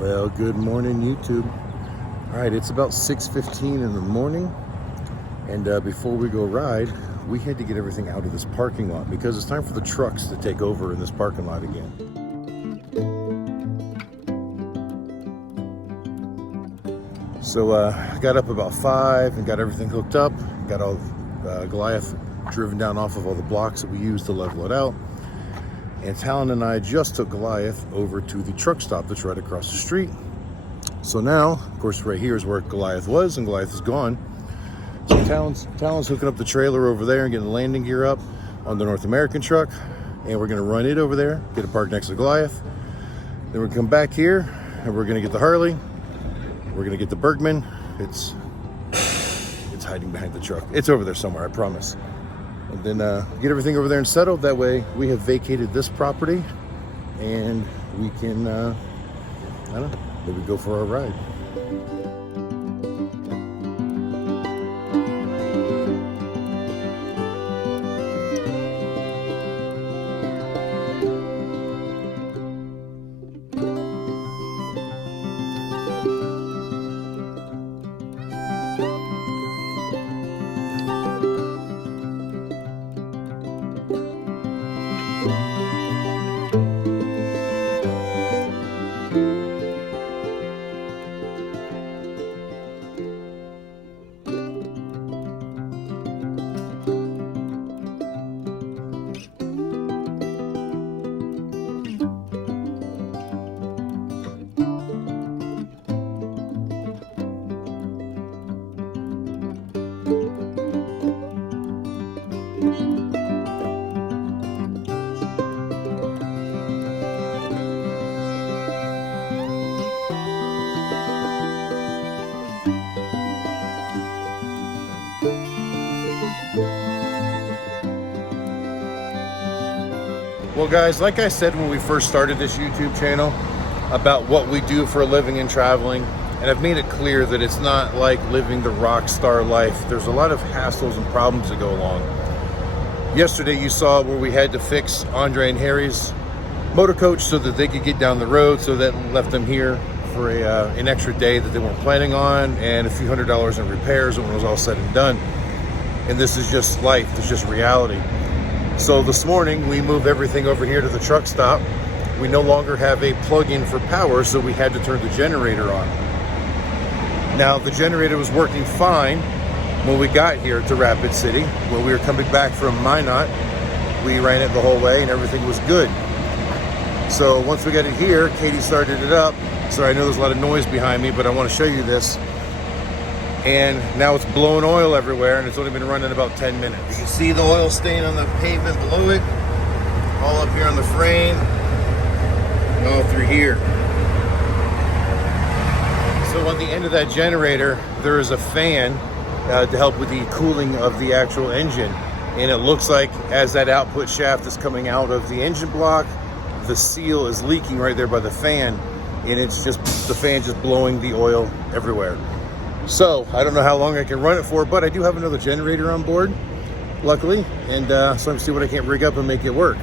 Well, good morning, YouTube. All right, it's about 6:15 in the morning, and before we go ride, we had to get everything out of this parking lot because it's time for the trucks to take over in this parking lot again. So I got up about 5 and got everything hooked up, got all Goliath driven down off of all the blocks that we used to level it out. And Talon and I just took Goliath over to the truck stop that's right across the street. So now, of course, right here is where Goliath was, and Goliath is gone. So Talon's hooking up the trailer over there and getting the landing gear up on the North American truck. And we're gonna run it over there, get it parked next to Goliath. Then we're gonna come back here and we're gonna get the Harley. We're gonna get the Bergman. It's hiding behind the truck. It's over there somewhere, I promise. And then get everything over there and settled. That way we have vacated this property and we can, I don't know, maybe go for our ride. Well guys, like I said when we first started this YouTube channel about what we do for a living and traveling, and I've made it clear that it's not like living the rock star life. There's a lot of hassles and problems that go along. Yesterday you saw where we had to fix Andre and Harry's motor coach so that they could get down the road, so that left them here for an extra day that they weren't planning on, and a few $100s in repairs when it was all said and done. And this is just life, it's just reality. So this morning we moved everything over here to the truck stop. We no longer have a plug-in for power, so we had to turn the generator on. Now the generator was working fine when we got here to Rapid City. When we were coming back from Minot, we ran it the whole way and everything was good. So once we got it here, Katie started it up. Sorry, I know there's a lot of noise behind me, but I want to show you this. And now it's blowing oil everywhere, and it's only been running about 10 minutes. You can see the oil stain on the pavement below it, all up here on the frame, and all through here. So on the end of that generator, there is a fan to help with the cooling of the actual engine. And it looks like as that output shaft is coming out of the engine block, the seal is leaking right there by the fan, and it's just the fan just blowing the oil everywhere. So I don't know how long I can run it for, but I do have another generator on board, luckily, and so I'm gonna see what I can rig up and make it work.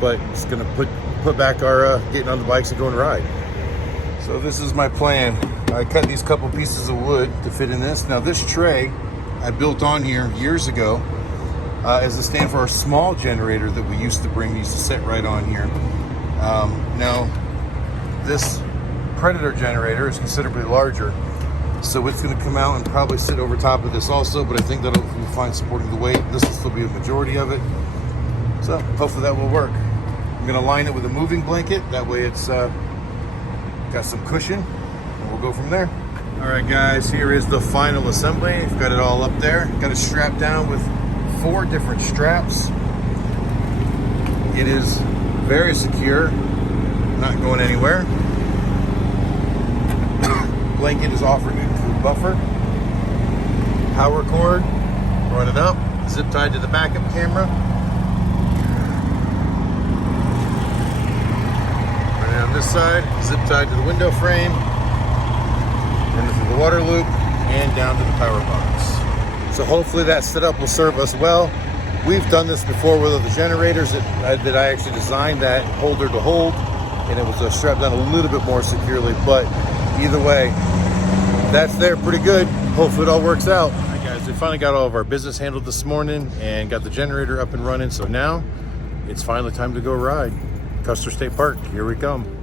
But just gonna put back our getting on the bikes and go and ride. So this is my plan. I cut these couple pieces of wood to fit in this. Now this tray I built on here years ago as a stand for our small generator that we used to bring. Used to sit right on here. Now this Predator generator is considerably larger, so it's going to come out and probably sit over top of this also, but I think that'll be fine supporting the weight. This will still be a majority of it, so hopefully that will work. I'm going to line it with a moving blanket, that way it's got some cushion, and we'll go from there. All right guys, here is the final assembly. I've got it all up there. Got it strapped down with 4 different straps. It is very secure, not going anywhere. Blanket is offering a include buffer. Power cord, run it up, zip tied to the backup camera. Run it on this side, zip tied to the window frame. Run it through the water loop and down to the power box. So hopefully that setup will serve us well. We've done this before with other generators that I actually designed that holder to hold, and it was strapped down a little bit more securely. But either way, that's there pretty good. Hopefully it all works out. All right, guys, we finally got all of our business handled this morning and got the generator up and running. So now it's finally time to go ride. Custer State Park, here we come.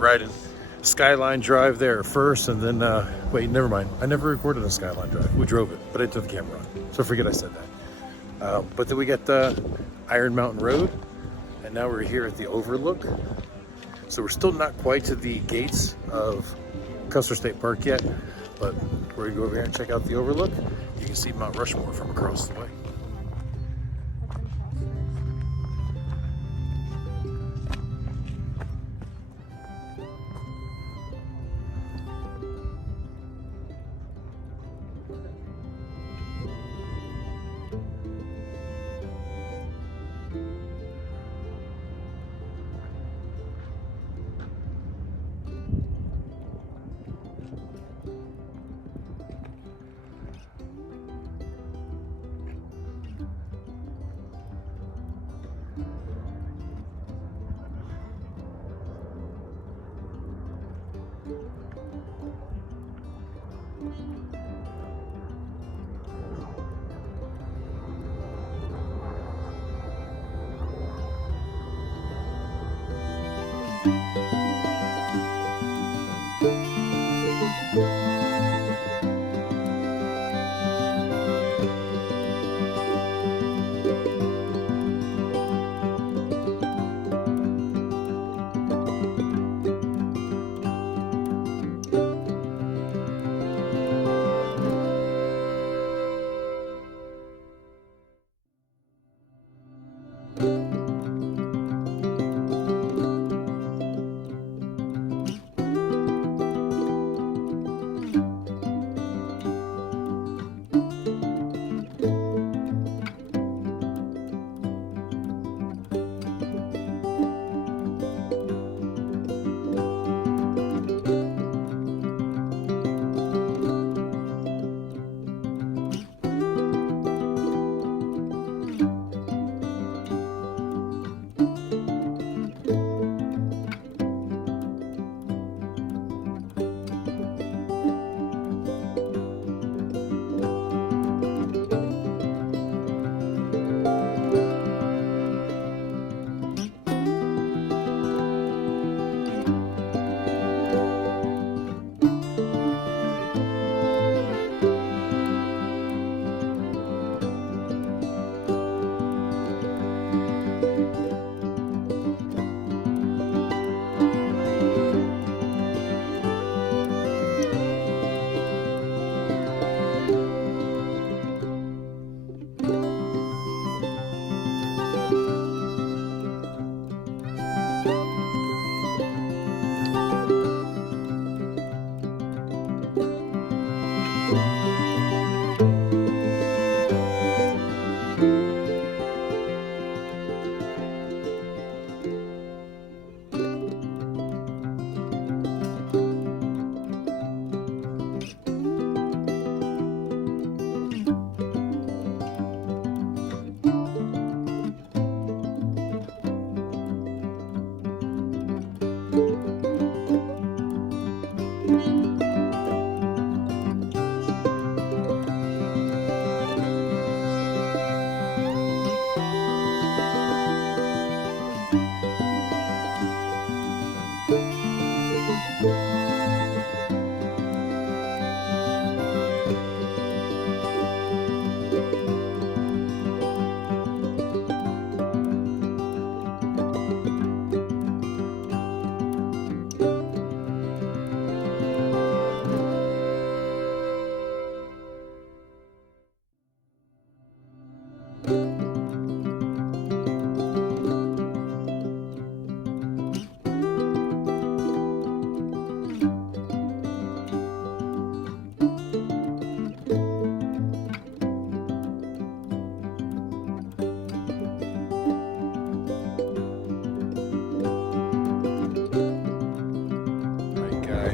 riding Skyline Drive there first, and then, wait, never mind. I never recorded on Skyline Drive. We drove it, but I took the camera on. So forget I said that. But then we got the Iron Mountain Road, and now we're here at the Overlook. So we're still not quite to the gates of Custer State Park yet, but we're gonna go over here and check out the Overlook. You can see Mount Rushmore from across the way.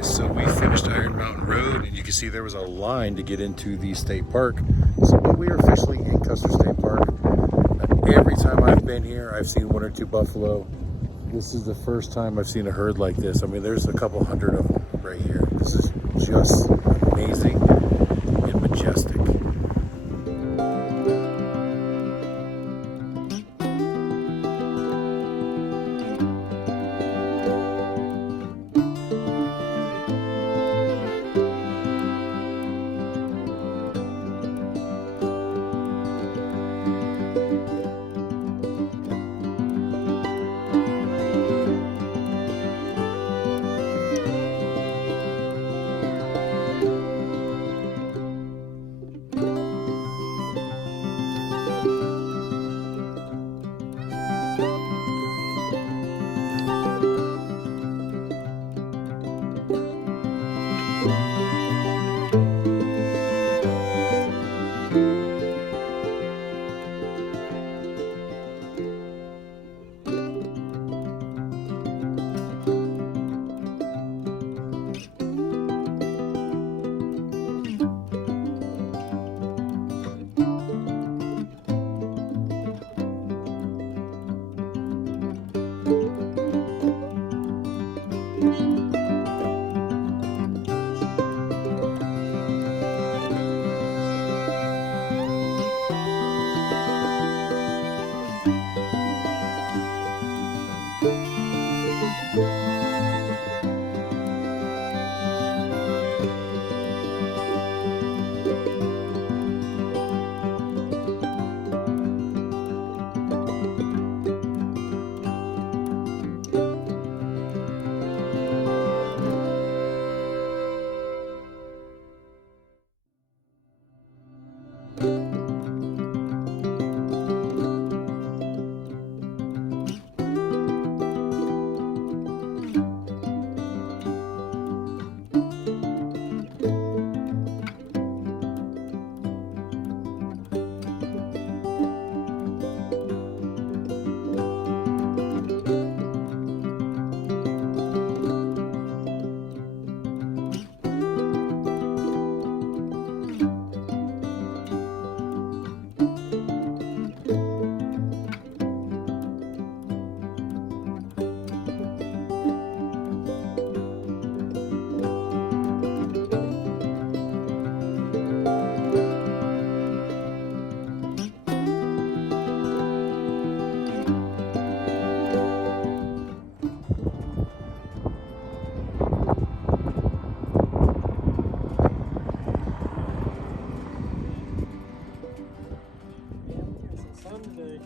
So we finished Iron Mountain Road, and you can see there was a line to get into the state park. So we are officially in Custer State Park. Every time I've been here, I've seen one or two buffalo. This is the first time I've seen a herd like this. I mean, there's a couple hundred of them right here. This is just amazing and majestic. Today.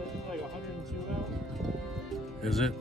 It's like 102 out. Is it?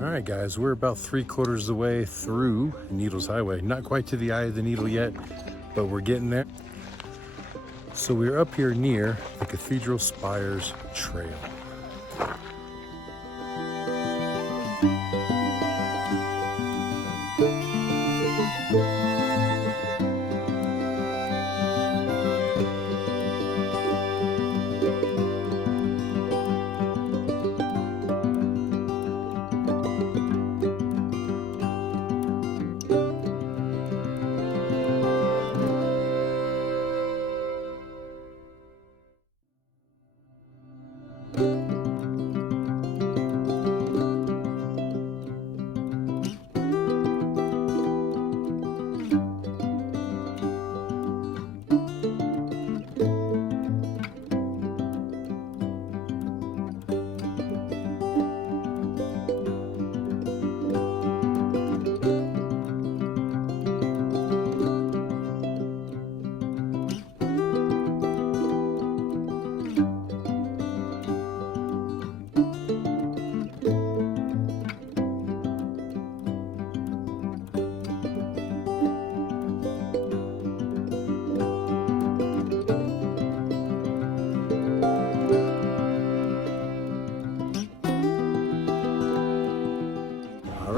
All right, guys, we're about 3/4 of the way through Needles Highway. Not quite to the eye of the needle yet, but we're getting there. So we're up here near the Cathedral Spires Trail.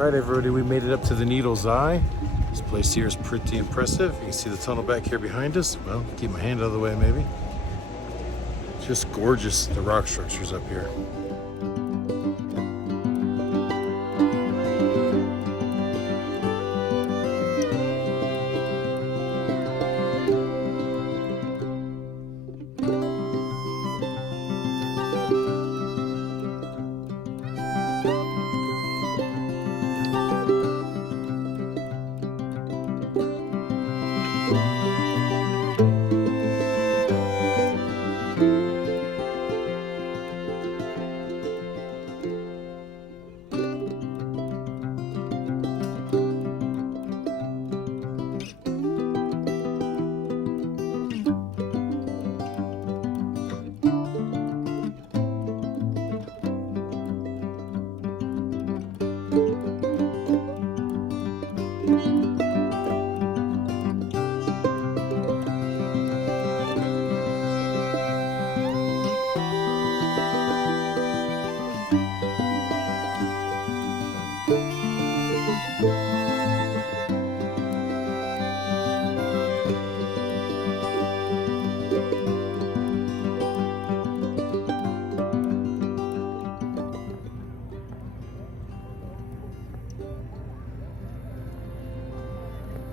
right, everybody, we made it up to the Needle's Eye. This place here is pretty impressive. You can see the tunnel back here behind us. Well, keep my hand out of the way, maybe. Just gorgeous, the rock structures up here.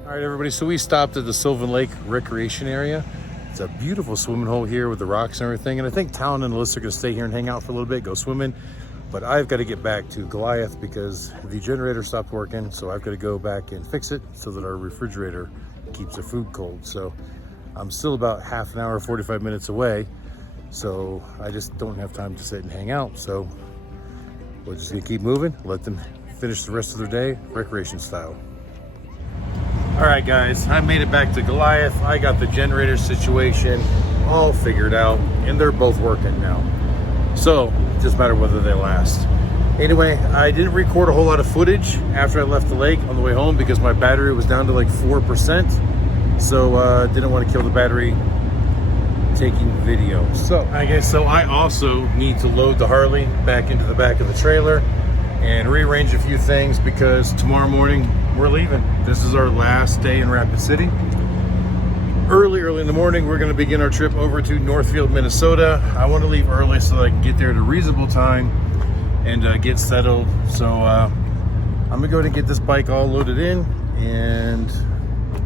All right, everybody, so we stopped at the Sylvan Lake Recreation Area. It's a beautiful swimming hole here with the rocks and everything. And I think Talon and Alyssa are gonna stay here and hang out for a little bit, go swimming. But I've got to get back to Goliath because the generator stopped working. So I've got to go back and fix it so that our refrigerator keeps the food cold. So I'm still about half an hour, 45 minutes away. So I just don't have time to sit and hang out. So we're just gonna keep moving, let them finish the rest of their day, recreation style. All right, guys, I made it back to Goliath. I got the generator situation all figured out, and they're both working now. So it just matter whether they last. Anyway, I didn't record a whole lot of footage after I left the lake on the way home because my battery was down to like 4%. So didn't want to kill the battery taking video. So I guess I also need to load the Harley back into the back of the trailer and rearrange a few things because tomorrow morning we're leaving. This is our last day in Rapid City. Early in the morning, we're gonna begin our trip over to Northfield, Minnesota. I wanna leave early so that I can get there at a reasonable time and get settled. So I'm gonna go ahead and get this bike all loaded in and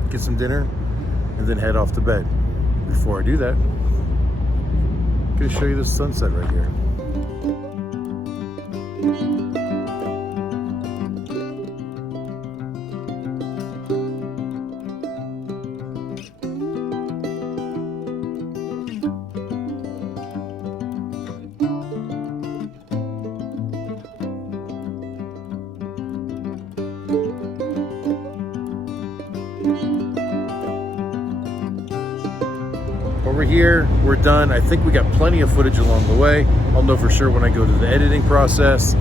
get some dinner and then head off to bed. Before I do that, I'm gonna show you the sunset right here. Over here, we're done. I think we got plenty of footage along the way. I'll know for sure when I go to the editing process.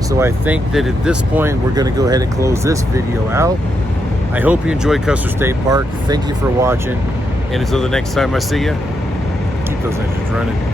So I think that at this point, we're gonna go ahead and close this video out. I hope you enjoyed Custer State Park. Thank you for watching. And until the next time I see you, keep those engines running.